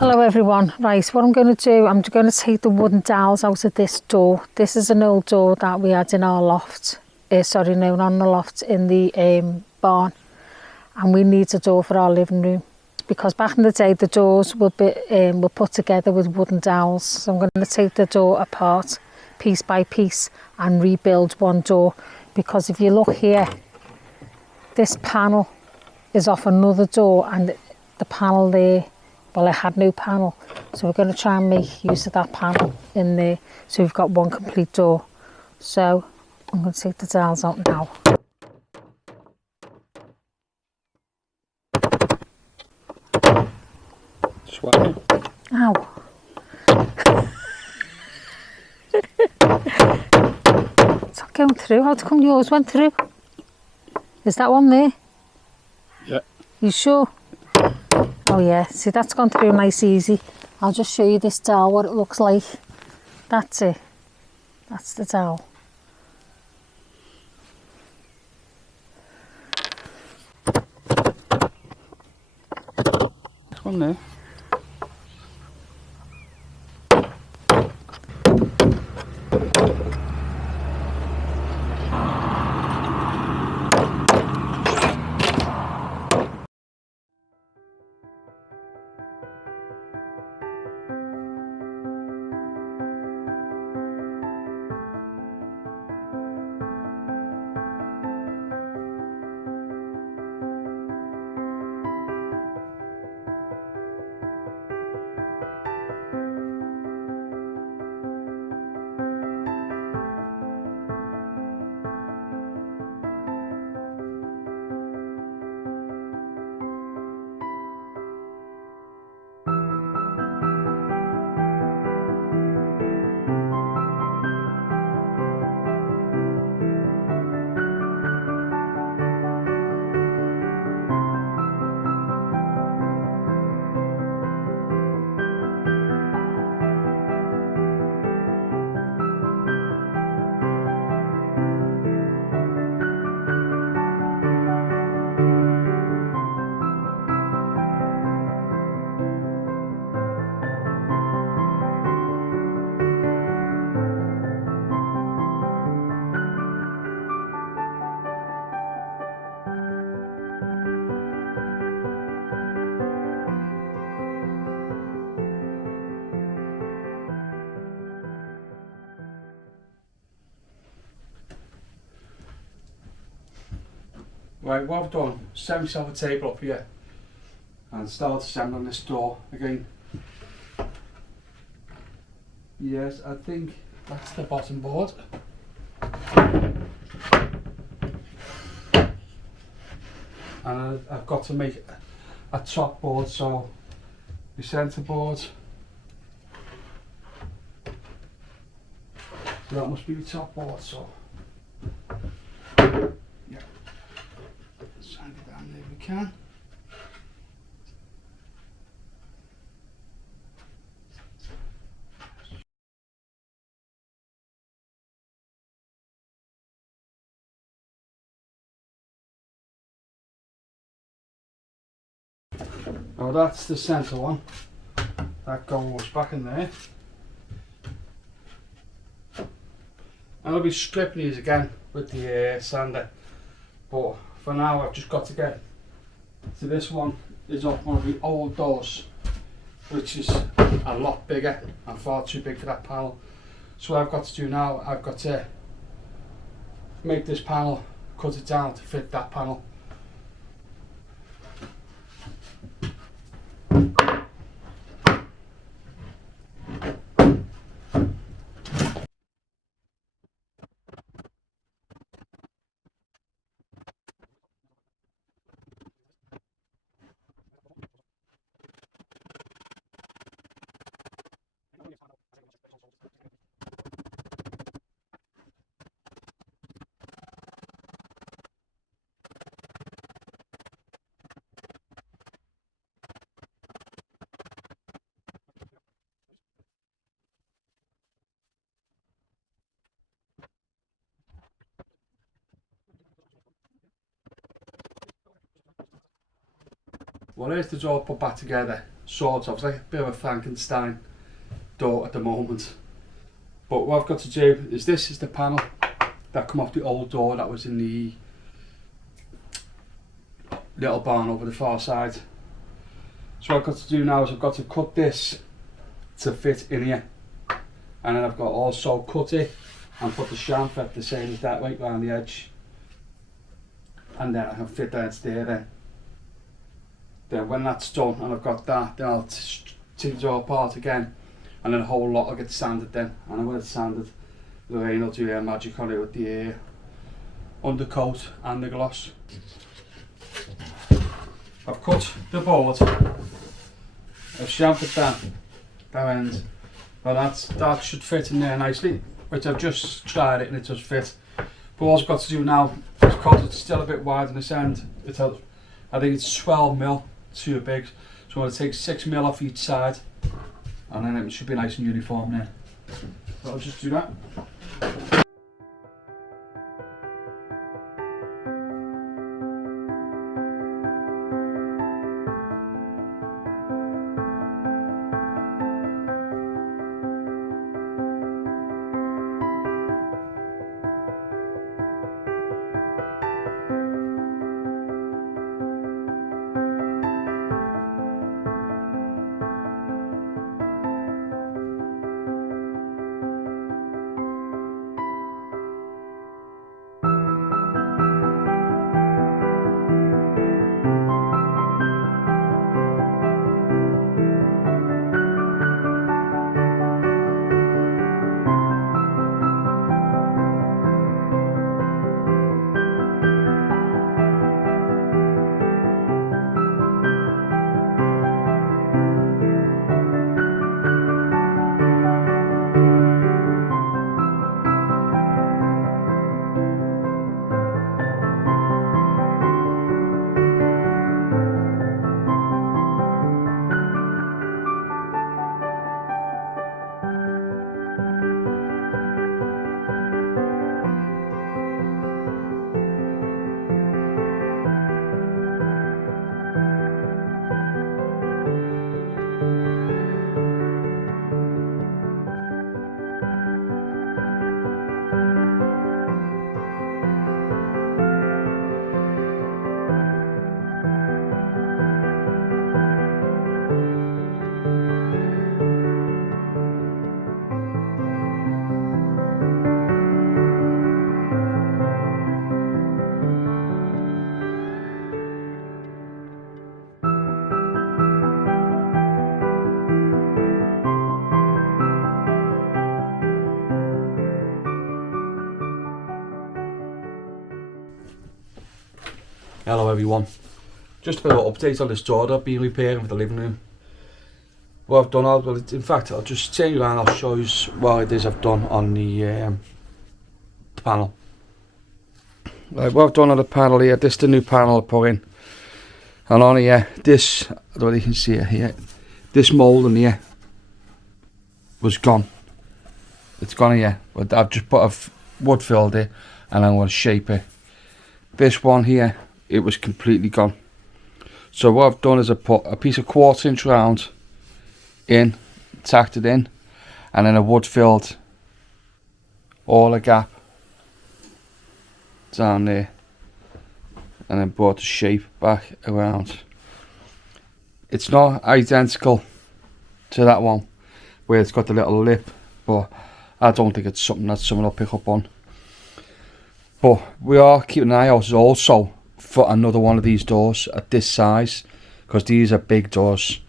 Hello everyone. Right, what I'm going to do, I'm going to take the wooden dowels out of this door. This is an old door that we had in our loft. Sorry, no, not in the loft, in the barn. And we need a door for our living room. Because back in the day, the doors were put together with wooden dowels. So I'm going to take the door apart, piece by piece, and rebuild one door. Because if you look here, this panel is off another door, and the panel there, well, it had no panel, so we're going to try and make use of that panel in there, so we've got one complete door. So I'm going to take the dowels out now. Sweating. Ow. It's not going through. How come yours went through? Is that one there? Yeah. You sure? Oh yeah, see, that's gone through nice easy. I'll just show you this dowel, what it looks like. That's it. That's the dowel. This one there. Right, what I've done, set myself a table up here and start assembling this door again. Yes, I think that's the bottom board. And I've got to make a top board, so the centre board. So that must be the top board, so. Yeah. Sand it down there if we can. Now that's the centre one. That goes back in there. And I'll be stripping these again with the sander. But for now I've just got to get to this one. Is off one of the old doors, which is a lot bigger and far too big for that panel. So what I've got to do now, I've got to make this panel, cut it down to fit that panel. Well, here's the door put back together, sort of. It's like a bit of a Frankenstein door at the moment. But what I've got to do is, this is the panel that come off the old door that was in the little barn over the far side. So what I've got to do now is I've got to cut this to fit in here. And then I've got to also cut it and put the chamfer the same as that right around the edge. And then I can fit that into there then. Then when that's done and I've got that, then I'll take the door apart again, and then a whole lot will get sanded then. And when it's sanded, Lorraine will do her magic on it with the undercoat and the gloss. I've cut the board, I've chamfered that end. Well, that should fit in there nicely, which I've just tried it and it does fit. But all I've got to do now, because it's still a bit wide on this end, I think it's 12mm too big, so I'm going to take 6mm off each side, and then it should be nice and uniform there. So I'll just do that. Hello everyone, just a bit of an update on this door that I've been repairing for the living room. What I've done, in fact I'll just turn you around, I'll show you what it is I've done on the panel. Right, what I've done on the panel here, this is the new panel I put in. And on here, this, I don't know if you can see it here, this mould in here was gone. It's gone here, but I've just put a wood filled it and I'm going to shape it. This one here, it was completely gone. So what I've done is I put a piece of 1/4 inch round in, tacked it in, and then a wood filled all the gap down there, and then brought the shape back around. It's not identical to that one where it's got the little lip, but I don't think it's something that someone will pick up on. But we are keeping an eye out also for another one of these doors at this size, because these are big doors.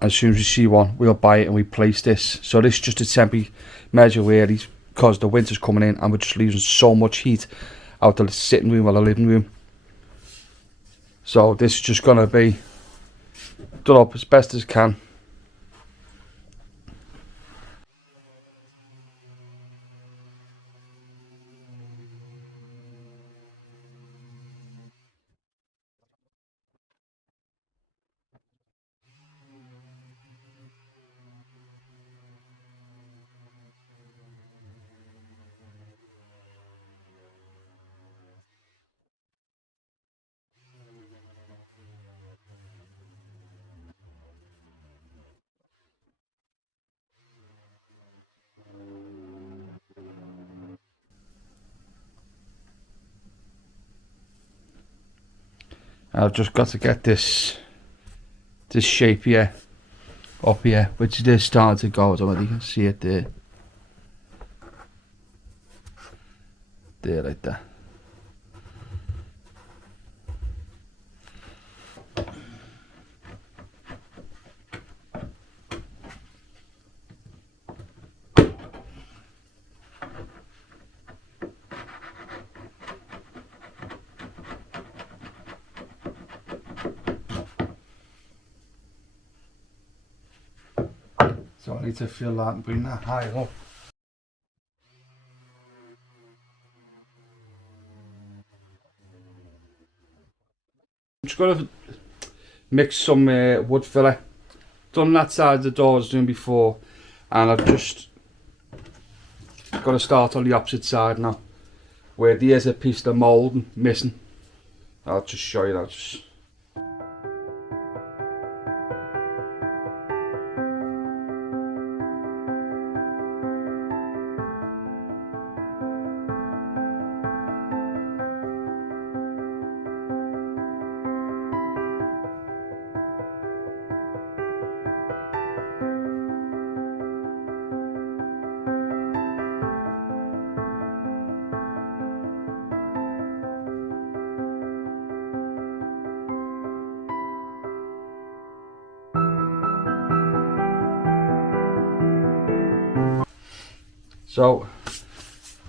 As soon as we see one, we'll buy it and we place this. So this is just a temporary measure really, because the winter's coming in and we're just losing so much heat out of the sitting room or the living room. So this is just going to be done up as best as can. I've just got to get this shape here up here, which it is starting to go. I don't know if you can see it there. There, like that. So I need to fill that and bring that higher up. I'm just going to mix some wood filler. Done that side of the door I was doing before, and I've just got to start on the opposite side now, where there's a piece of mould missing. I'll just show you that. So,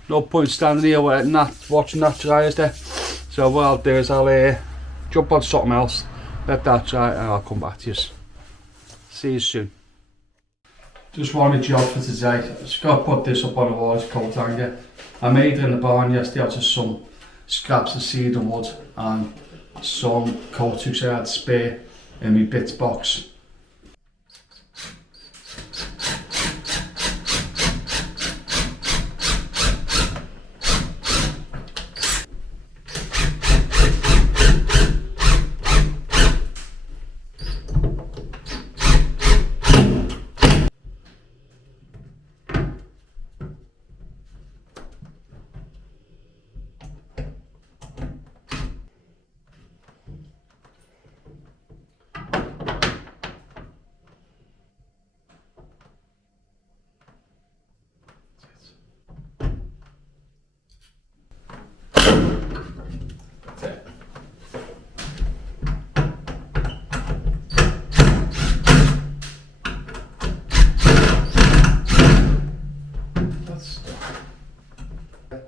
no point standing here watching that dry, is there? So what I'll do is I'll jump on something else, let that dry, and I'll come back to you. See you soon. Just one job for today. Just got to put this up on the wall, this coat hanger. I made it in the barn yesterday out of some scraps of cedar wood and some coatrack I had spare in my bits box.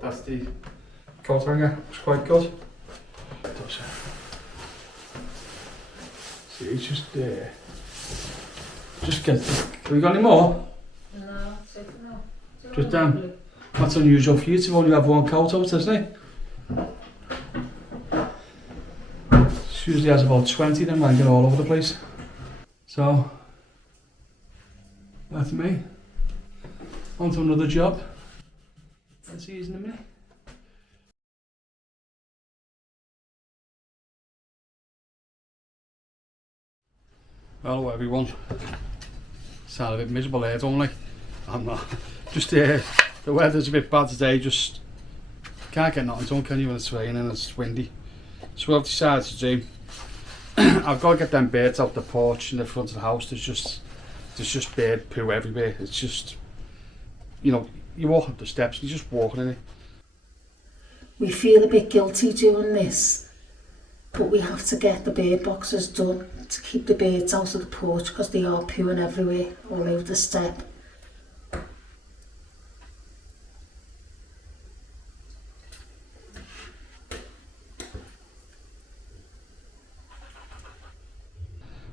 That's the coat hanger, it's quite good. See, it's just there. Just get. Have we got any more? No, that's it for now. Just down. That's unusual for you to only have one coat out, isn't it? She usually has about 20 of them hanging all over the place. So, that's me. On to another job. I'll see you in a minute. Hello everyone. Sound a bit miserable here, don't I? I'm not. Just the weather's a bit bad today, just can't get nothing done, can you, when it's raining and it's windy. So what I've decided to do, I've got to get them birds out the porch in the front of the house. There's just bird poo everywhere. It's just, you know, you walk up the steps and you're just walking in it. We feel a bit guilty doing this, but we have to get the bird boxes done to keep the birds out of the porch because they are pooing everywhere, all over the step.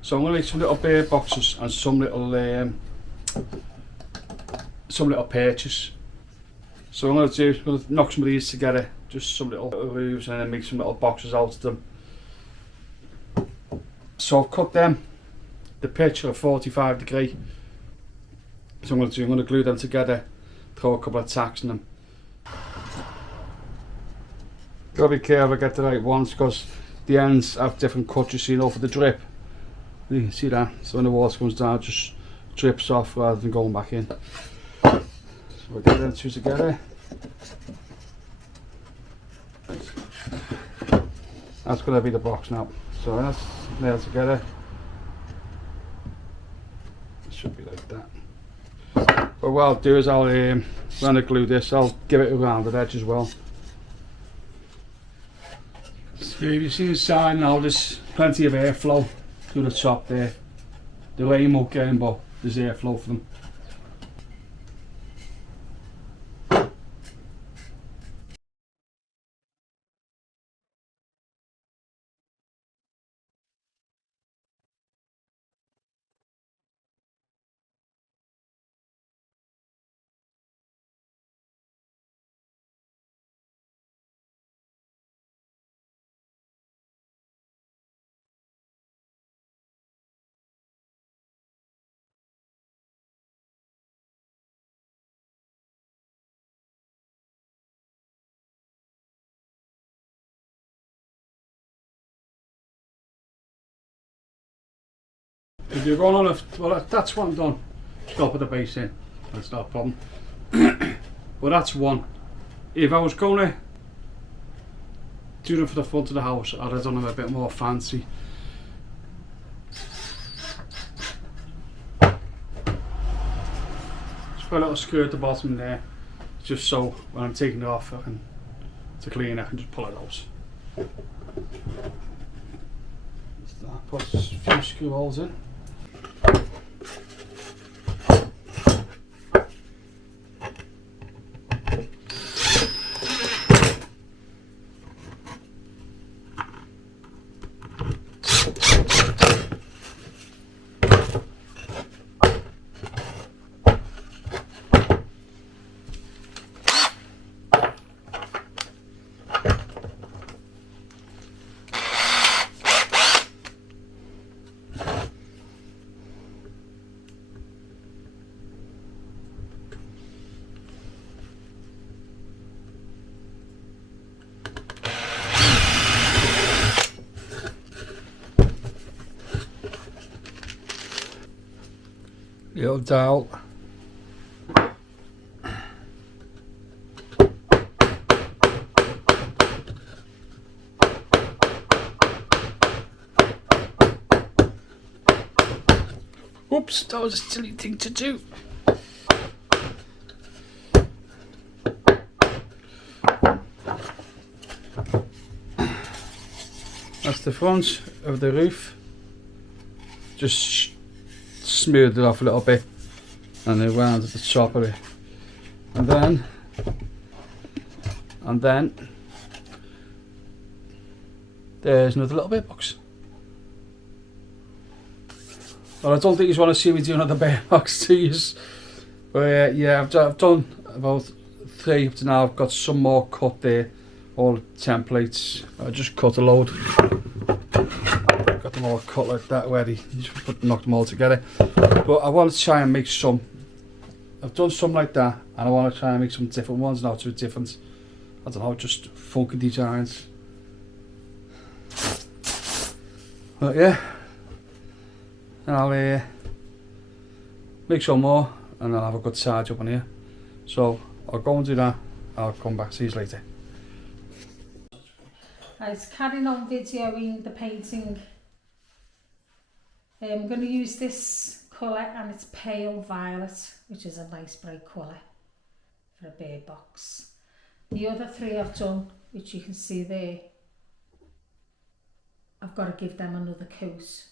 So I'm going to make some little bird boxes and some little perches. So what I'm going to do is I'm going to knock some of these together, just some little roofs, and then make some little boxes out of them. So I've cut them, the pitch are 45 degree. So I'm going to glue them together, throw a couple of tacks in them. Got to be careful I get the right ones because the ends have different cuts, you see, for the drip. You can see that, so when the water comes down it just drips off rather than going back in. So we'll get them two together. That's going to be the box now. So that's nailed together. It should be like that. But what I'll do is I'll, when I glue this, I'll give it around the edge as well. So you see inside now, there's plenty of airflow through the top there. The rain won't get in, but there's airflow for them. If you're going on a, well that's one done. Stop at the base in, that's not a problem. But that's one. If I was going to do them for the front of the house, I'd have done them a bit more fancy. Just put a little screw at the bottom there, just so when I'm taking it off to clean it, I can just pull it out. Put a few screw holes in. Little dowel. Oops, that was a silly thing to do. That's the front of the roof. Just smoothed it off a little bit and then round at the top of it. And then there's another little bit box. Well, I don't think you want to see me do another bear box to use. But yeah, I've done about 3 up to now. I've got some more cut there, all the templates. I just cut a load. Got them all cut like that ready. Just knock them all together. But I want to try and make some. I've done some like that, and I want to try and make some different ones now to different. I don't know, just funky designs. But yeah, and I'll make some more, and I'll have a good side up on here. So I'll go and do that. I'll come back, see you later. Right, carrying on videoing the painting. I'm going to use this colour, and it's pale violet, which is a nice bright colour for a bear box. The other 3 I've done, which you can see there, I've got to give them another coat.